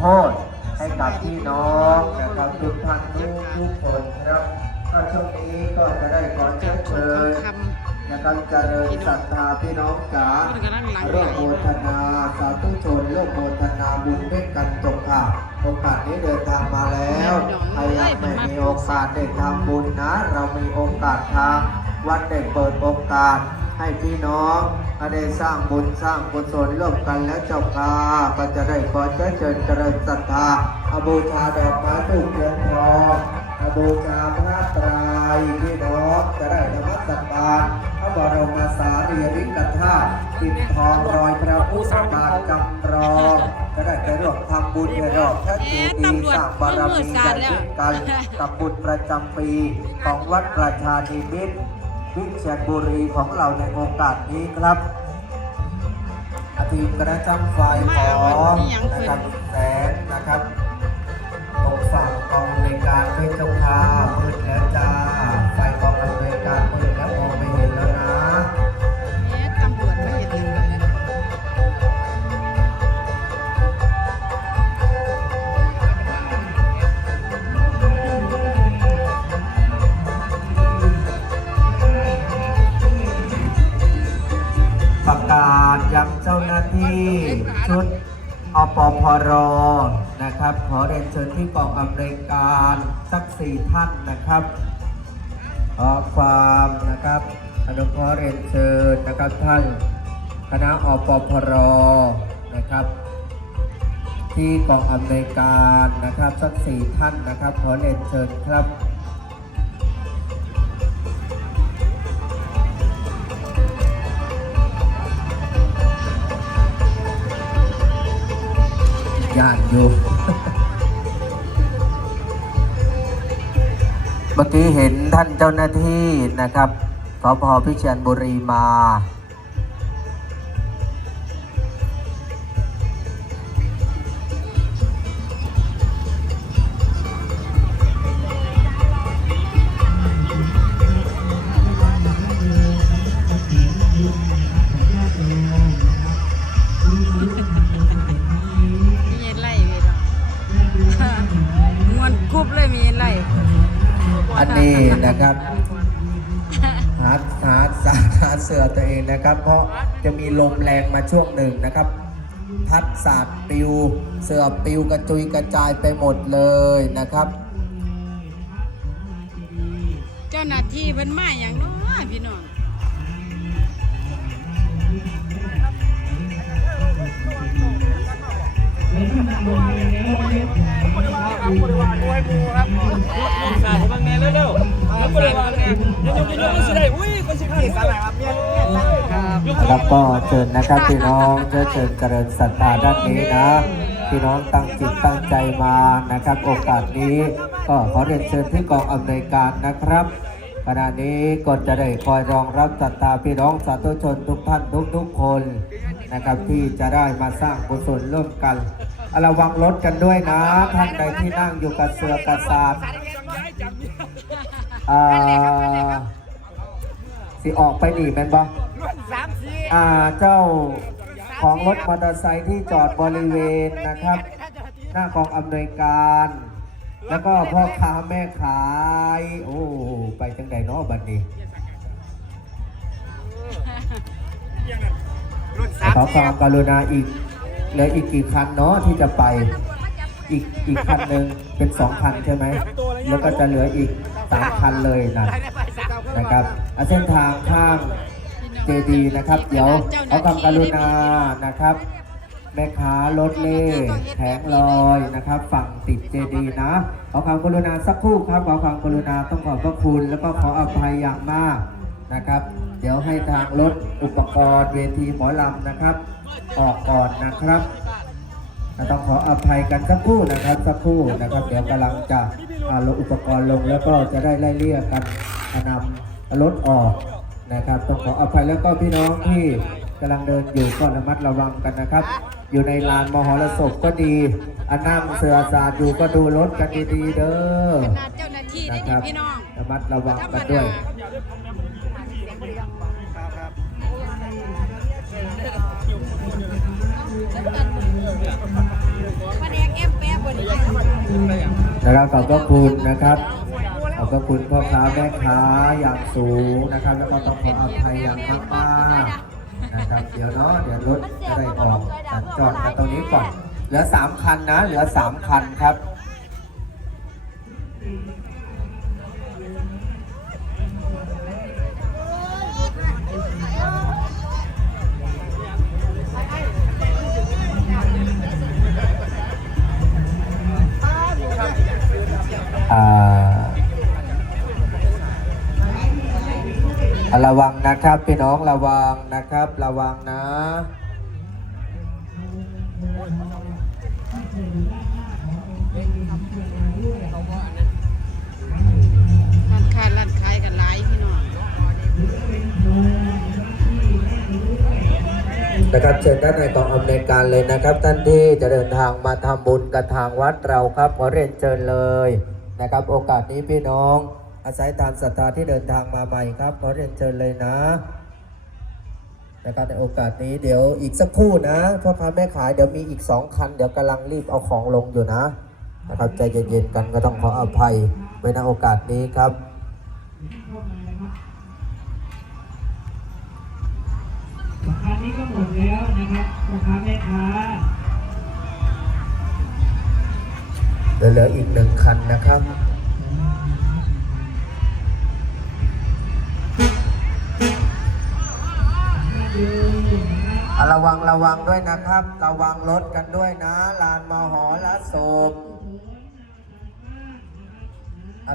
โทษให้กับพี่น้องนะครับทุกท่านทุกทุกคนครับก็ช่วงนี้ก็จะได้ขอเชิญเชิญคนะครับเจริญศรัทธาพี่น้องจ๋าคนกำลังหลังร่วมโมทนาสาธุชนร่วมโมทนาบุญด้วยกันจงค่ะโอกาสนี้เดินทางมาแล้วใครยังไม่มีโอกาสได้ทำบุญนะ เรามีโอกาสทางวัดได้เปิดโอกาสให้พี่น้อง อันได้สร้างบุญสร้างกุศลร่วมกันแล้วเจ้าค่ะก็จะได้ขอเชิญเชิญเจริญศรัทธาอบูชาดอกไม้ทูบเทียนทองอบูชาพระตรายพี่น้องจะได้นมัสการพระบรมสารีริกธาตุปิดทองรอยพระพุทธบาทจำลองจะได้ไปร่วมทำบุญในรอบพระเจดีสร้างบารมีใหญ่ด้วยกันกับบุญประจำปีของวัดประชานิมิตร วิเชียรบุรีของเราในโอกาสนี้ครับทีมกระจำฝ่ายของนะครับแสนนะครับ ที่ชุดอปพรนะครับ ขอเรียนเชิญที่กองอำนวยการสักสี่ท่านนะครับขอความนะครับอนุเคราะห์เรียนเชิญนะครับท่านคณะอปพรนะครับ ที่กองอำนวยการนะครับสักสี่ท่านนะครับ ขอเรียนเชิญครับ ย่านอยู่ เมื่อกี้เห็นท่านเจ้าหน้าที่นะครับสพพิเชียรบุรีมา นี้นะครับ หาหาสาหาเสือตัวเองนะครับ เพราะจะมีลมแรงมาช่วงหนึ่งนะครับ พัดสาดปลิว เสือปลิวกระจุยกระจายไปหมดเลยนะครับ เจ้าหน้าที่เพิ่นมาอย่างน้อยพี่น้องขาดบางแน่เร็วๆแล้วก็เลยบางยังยังไม่ได้อุ้ยคนสิบห้าสาระครับเนี่ยครับก็เชิญนะครับพี่น้องเชิญเชิญเจริญศรัทธาด้านนี้นะ พี่น้องตั้งจิตตั้งใจมานะครับ โอกาสนี้ ก็ขอเรียนเชิญที่กองอำนวยการนะครับขณะนี้ก็จะได้คอยรองรับศรัทธาพี่น้องสาธุชนทุกท่านทุกทุกคนนะครับที่จะได้มาสร้างกุศลร่วมกันระวังรถกันด้วยนะ ท่านใดที่นั่งอยู่กับเสือกระสาบ อ่าสิออกไปหนีแมนบออ่าเจ้าของรถมอเตอร์ไซค์ที่จอดบริเวณนะครับ หน้ากองอำนวยการ แล้วก็พ่อค้าแม่ขาย โอ้ ไปจังใดเนาะบัดนี้ขอความกรุณาอีกเหลืออีกกี่คันเนาะที่จะไปอีกอีกคันหนึ่งเป็นสองคันใช่ไหม แล้วก็จะเหลืออีก สามคันเลยนะนะครับอะเส้นทางข้างเจดีย์นะครับ เดี๋ยวขอความกรุณานะครับแม่ค้ารถเล่แผงลอยนะครับ ฝั่งติดเจดีย์นะ ขอความกรุณาสักครู่ครับขอความกรุณาต้องขอบพระคุณ แล้วก็ขออภัยอย่างมากนะครับ เดี๋ยวให้ทางรถอุปกรณ์เวทีหมอลำนะครับ ออกก่อนนะครับ ต้องขออภัยกันสักครู่นะครับสักครู่นะครับ เดี๋ยวกำลังจะอ่าลงอุปกรณ์ลงแล้วก็จะได้ไล่เลี่ยกันนำรถออกนะครับต้องขออภัยแล้วก็พี่น้องที่กำลังเดินอยู่ก็ระมัดระวังกันนะครับ อยู่ในลานมหรสพก็ดีอันนั่งเสือสาดอยู่ก็ดูรถกันดีๆเด้อขนาดเจ้าหน้าที่ได้นะคนี่รับพี่น้องระมัดระวังกันด้วยวันแดงเอฟ นะครับขอบพระคุณนะครับขอบพระคุณพ่อค้าแม่ค้าอย่างสูงนะครับ แล้วก็ต้องขออภัยอย่างมากมากนะครับเดี๋ยวเนาะเดี๋ยวรถจะได้ออกจอดกันตรงนี้ก่อนเหลือสามคันนะเหลือสามคันครับ นะครับพี่น้องระวังนะครับระวังนะร้านค้าร้านขายกันหลายพี่น้องนะครับเชิญด้านในกองอำนวยการเลยนะครับ ท่านที่จะเดินทางมาทำบุญกับทางวัดเราครับขอเรียนเชิญเลยนะครับ โอกาสนี้พี่น้อง อาศัยตามศรัทธาที่เดินทางมาใหม่ครับขอเรียนเชิญเลยนะนะครับในโอกาสนี้เดี๋ยวอีกสักครู่นะพ่อค้าแม่ขายเดี๋ยวมีอีกสองคัน เดี๋ยวกำลังรีบเอาของลงอยู่นะนะครับใจเย็นๆกันก็ต้องขออภัยไว้ในโอกาสนี้ครับอันนี้ก็หมดแล้วนะครับพ่อค้าแม่ค้าเหลืออีกหนึ่งคันนะครับ ระวังระวังด้วยนะครับ ระวังรถกันด้วยนะ ลานมหอละโศพ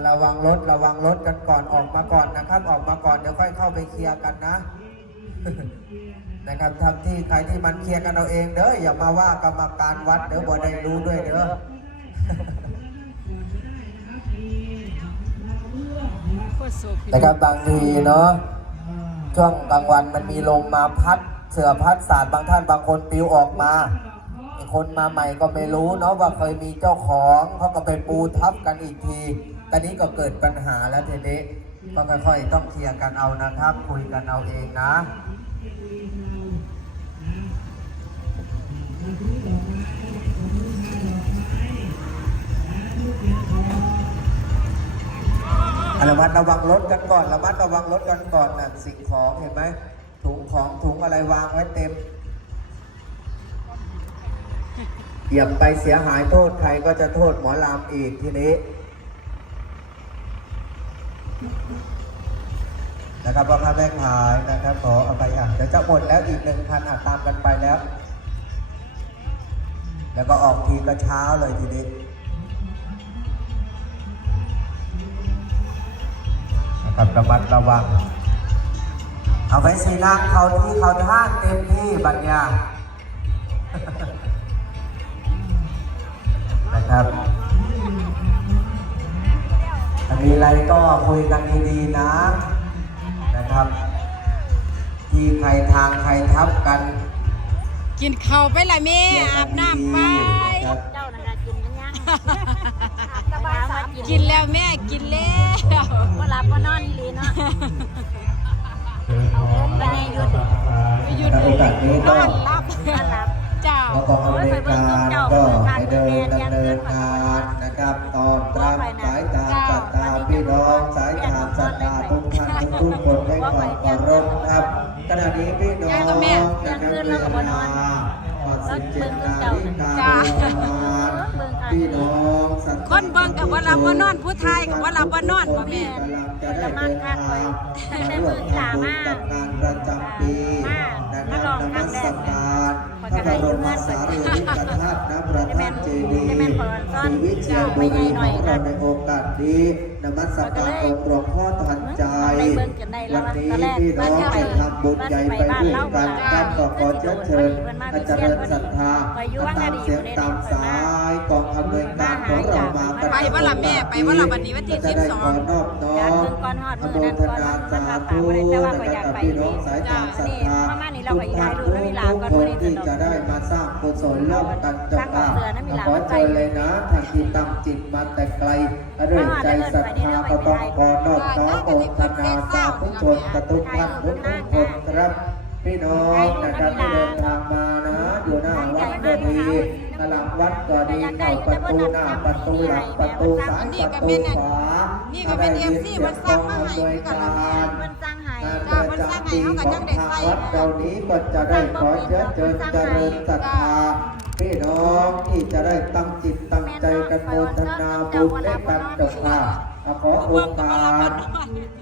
ระวังรถระวังรถกันก่อนออกมาก่อนนะครับ ออกมาก่อนเดี๋ยวค่อยเข้าไปเคลียร์กันนะ นะครับทำที่ใครที่มันเคลียร์กันเอาเองเด้ออย่ามาว่ากรรมการวัดเด้อบ่ได้รู้ด้วยเด้อนะครับบางทีเนาะ ช่วงกลางวันมันมีลมมาพัด เสือพัดสาดบางท่านบางคนปลิวออกมาคนมาใหม่ก็ไม่รู้เนาะว่าเคยมีเจ้าของเขาก็ไปปูทับกันอีกที ตอนนี้ก็เกิดปัญหาแล้วทีนี้ก็ค่อยๆต้องเคลียร์กันเอานะครับ คุยกันเอาเองนะ ระมัดระวังรถกันก่อน ระมัดระวังรถกันก่อนนะสิ่งของเห็นไหมถุงของถุงอะไรวางไว้เต็มเหยียบไปเสียหายโทษใครก็จะโทษหมอลามอีกทีนี้นะครับพ่อค้าแม่ขายนะครับ ขอเอาไปอะเดี๋ยวจะหมดแล้วอีกหนึ่งพันอะตามกันไปแล้ว แล้วก็ออกทีก็เช้าเลยทีนี้ นะครับระมัดระวัง เอาไปสีล่างเขาที่เขาท่าเต็มที่บัญญานะครับถ้ามีอะไรก็คุยกันดีๆนะ นะครับ ที่ใครทางใครทับกัน กินข้าวไปละแม่อาบน้ำไปนะครับเจ้านะคะกินมันยังส บายสามกินกินแล้วแม่กินแล้วว่าหลับว่านอนลีเนาะไปในหยุดไปหยุดแต่โอกาสนี้นก็อนหลับนอนหลับเจ้ากองอำนวยการก็ให้เดินดำเนินงานนะครับตอนรับสายตาจัตตาพี่น้องสายตาจัตตาทุกท่านทุกคนให้ความเคารพครับขณะนี้พี่น้องนะครับเวลาหกสิบเจ็ดนาฬิกาพี่น้องสัตว์ คนเบิ่งกับว่าหลับว่านอนผู้ไทยกับว่าหลับว่านอนพ่อแม่กำลังจะได้เดินทางมาร่วมทำบุญกับงานประจำปีนะครับนมัสการพระบรมสารีริกธาตุณพระธาตุเจดีย์ศรีวิเชียรบุรีของเราในโอกาสนี้นมัสการองค์หลวงพ่อทันใจวันนี้พี่น้องไปทำบุญใหญ่ไปร่วมกันครับก็ขอเชิญเชิญอาจารย์ศรัทธาตามเสียงตามสายกองอำนวยการของเรามากันไปว่าละแม่ไปว่าละวันนี้วันที่ก็จะได้12ขอนอบน้อมอนุโมทนาสาธุนะครับพี่น้องสายตามศรัทธา ทุกท่านทุกคนที่จะได้มาสร้างกุศลร่วมกันเจ้าค่ะขอเชิญเลยนะทางที่ตั้งจิตมาแต่ไกลเรื่อยใจศรัทธาก็ต้องขอนอบน้อมองค์นาสาธุชนกับทุกท่านทุกคนครับพี่น้องนะครับที่เดินทางมานะอยู่หน้าวัดก็ดีหลังวัดก็ดีเข้าประตูหน้าประตูหลังประตูซ้ายประตูขวานี่ก็เป็น FC เพิ่นสร้างมาให้กันกาล่ะ ดีของทางวัดเรานี้ก็จะได้ขอเชิญเชิญเจริญศรัทธาพี่น้องที่จะได้ตั้งจิตตั้งใจกันโมทนาบุญด้วยกันเถิดค่ะขอโอกาส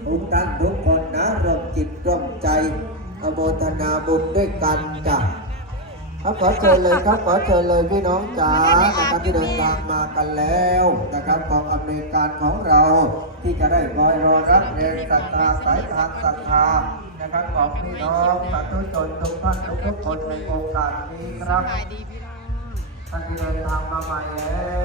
ทุกท่านทุกคนนะร่วมจิตร่วมใจโมทนาบุญด้วยกันจ้ะครับขอเชิญเลยครับขอเชิญเลยพี่น้องจ๋านะครับที่เดินทางมากันแล้วนะครับกองอำนวยการของเราที่จะได้คอยรอรับแรงศรัทธาสายทางศรัทธา นะครับของพี่น้องสาธุชนทุกท่านทุกๆคนในโอกาสนี้ครับขายดีพี่น้องท่านที่เดินทางมาใหม่แล้ว